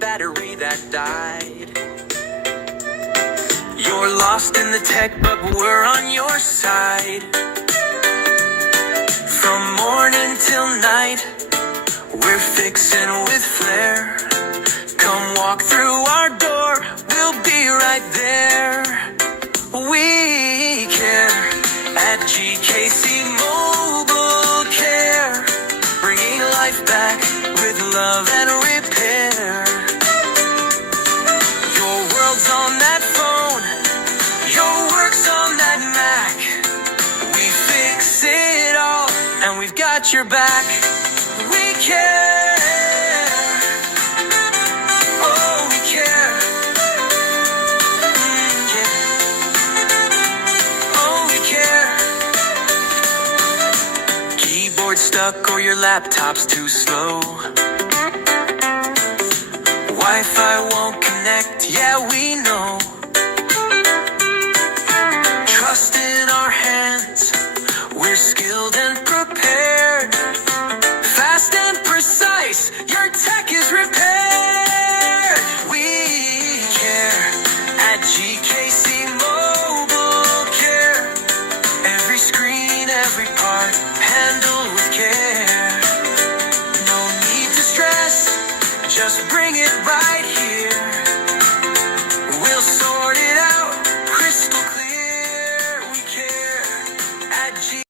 battery that died. You're lost in the tech, but we're on your side. From morning till night, we're fixing with flair. Come walk through our door, we'll be right there. We care at GKC Mobile Care, bringing life back with love and repair. Your world's on that phone, your work's on that Mac. We fix it all, and we've got your back. We care. Oh, we care. Yeah. Oh, we care. Keyboard stuck or your laptop's too slow. Wi-Fi won't connect, yeah, we know.